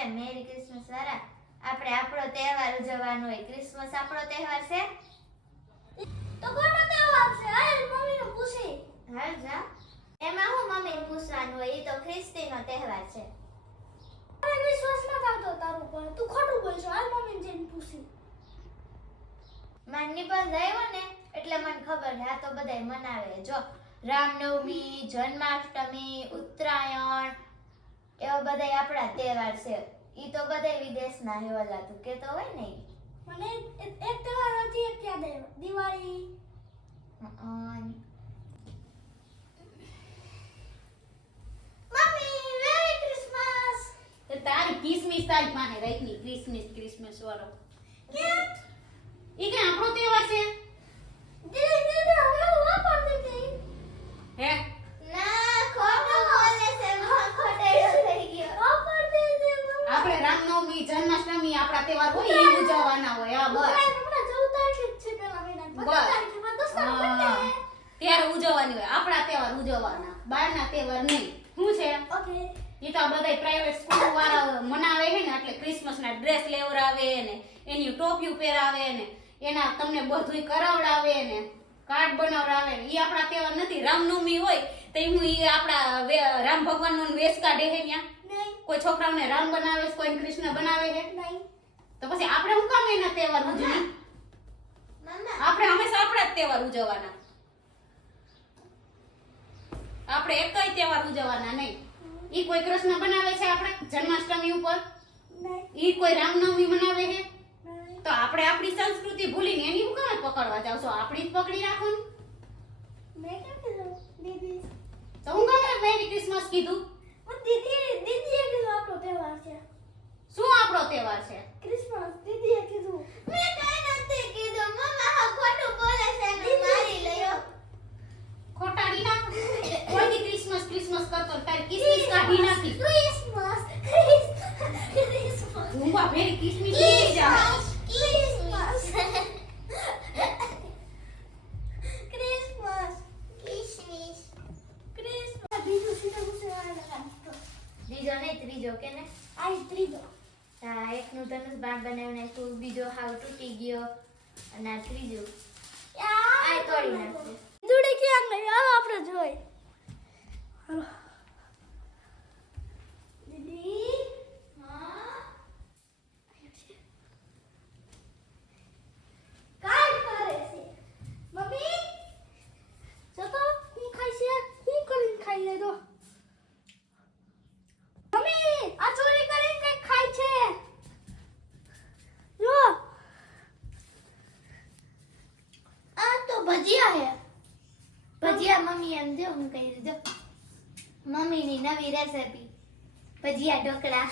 હવે merry Christmas વાળા આપણે આપણો તહેવાર ઉજવવાનો હોય. ક્રિસમસ આપણો તહેવાર છે તો કોનો તહેવાર છે? હાલ મમ્મીને પૂછી. હાલ જા. એમાં હું મમ્મીને પૂછવાનું હોય? એ તો ખ્રિસ્તીનો તહેવાર છે. મને વિશ્વાસ ન આવતો તારો પર. તું ખોટું બોલશો. હાલ મમ્મીને જઈને પૂછી. માન નિબંધ આવ્યો ને એટલે મને ખબર છે આ તો બધાય મનાવે. જો રામનવમી, જન્માષ્ટમી, ઉત્તરાયણ એવા બધાય આપણા તહેવાર છે. ઈ તો બધાય વિદેશના હે. ઓલા તું કેતો હોય ને ઈ. મને એક તહેવાર હજી એક યાદ આવ્યો. દિવાળી. Mummy merry Christmas. તો તારી કિસમિસ તારી પાસે રાખની ક્રિસમસ વાળો કેમ? ઈ કે આપણો તહેવાર છે ધીરે ધીરે હવે હું વાપરતી હતી. હે ના ખોટું બોલે છે. મને ખોટાયો થઈ ગયો. વાપરતી હતી મમ્મી. આપણે રામનવમી જન્માષ્ટમી આપણા તહેવાર હોય એ ઉજવવાના હોય. હા બસ હમણાં 14 તારીખે જ છે પેલા મહિના. 15 તારીખે 10 તારીખે. ત્યારે ઉજવવાની હોય. આપણા તહેવાર ઉજવવાના, બહારના તહેવાર નહીં. શું છે ઓકે. ઈ તો બધાય પ્રાઇવેટ સ્કૂલ વાળા મનાવે છે ને એટલે ક્રિસમસના ડ્રેસ લેવડાવે ને એની ટોપિયું પહેરાવે ને એના તમને બધુંય કરાવડાવે ને કાર્ડ બનાવડાવે ને. ઈ આપણા તહેવાર નથી. રામનવમી હોય તો હું ઈ આપણા રામ ભગવાનનો વેશ કાઢે છે ત્યાં. નહીં. કોઈ છોકરાઓને રામ બનાવે છે, કોઈ કૃષ્ણ બનાવે છે. નહીં. તો પછી આપણે શું કામ એના તહેવાર ઉજવી? મમ્મા આપણે હંમેશા આપણા જ તહેવાર ઉજવવાના. આપણે એકય તહેવાર ઉજવવાના નહીં. ઈ કોઈ કૃષ્ણ બનાવે છે આપણે જન્માષ્ટમી ઉપર, નહીં. ઈ કોઈ રામનવમી મનાવે છે. નહીં. તો આપણે આપણી સંસ્કૃતિ ભૂલીને એની હું કામ પકડવા જાવ છો? આપણી જ પકડી રાખો ને. મેં કેમ કીધું? દીદી. તો હું કામ મેરી ક્રિસમસ કીધું? દીદીએ કીધું આપણો તહેવાર છે. શું આપણો તહેવાર છે? ક્રિસમસ. દીદીએ કીધું. મેં કઈ નથી કીધું. મમ્મા હા ખોટું બોલે છે. એને મારી લયો. ખોટાડી નાખ. કોઈની ક્રિસમસ કરતો ને તારી કિસમિસ કાઢી નાખી. ક્રિસમસ. હું બા મેરી કિસમિસ લઈ જા. ક્રિસમસ. બીજું સીધું પૂછે. બીજો નહીં ત્રીજો કે ને? આ ત્રીજો. આ એકનું ધનુષ બાણ બનાવી નાખ્યું, બીજો હાવ તૂટી ગયો અને આ ત્રીજું આ તોડી નાખ્યું. દુડી ક્યાં ગઈ? હાલો આપણે જોઈ. હાલો. દીદી. હા કાઈ કરે છે? મમ્મી જો તો હું ખાઈ છે. હું કરીને ખાઈ લેતો. મમ્મી આ ચોરી કરીને કઈ ખાય છે. જો આ તો ભજીયા હે. ભજીયા મમ્મી એમ જો હું કહી દીધો. મમ્મીની નવી રેસિપી ભજીયા ઢોકળા.